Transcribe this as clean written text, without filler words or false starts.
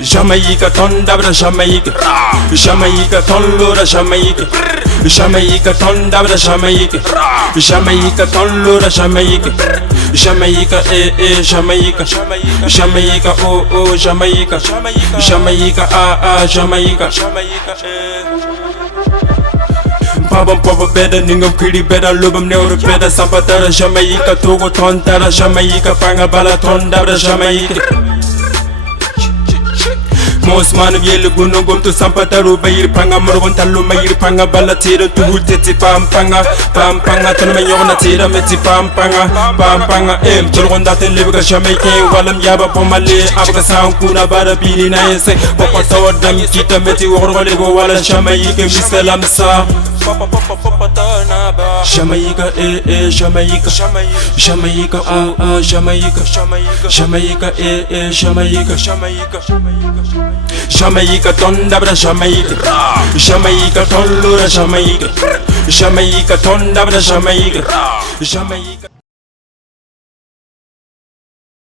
Jamaica ton dabra Jamaica, Jamaica ton lora Jamaica, Jamaica ton dabra Jamaica, Jamaica ton lora Jamaica, Jamaica Jamaica, Jamaica oh Jamaica, Jamaica Jamaica. Pabam papa beda ningam kiri beda lubam neuro beda sampatara Jamaica togo tontara Jamaica panga bala tondabra Jamaica. Mosman yel guno gom to sampataru bayir panga morgon tallu mayir panga bala tira tuhul teti pampanga tan me yona tira meti pampanga tolgon daten lebga Jamaica walam yaba pomale abga sankuna bara bini na yese papa tawdam kita meti worgole go wala Jamaica misalam sa Jamaica Jamaica Jamaica Jamaica Jamaica Jamaica Jamaica ton dabra Jamaica, Jamaica ton lura Jamaica, Jamaica ton dabra Jamaica, Jamaica.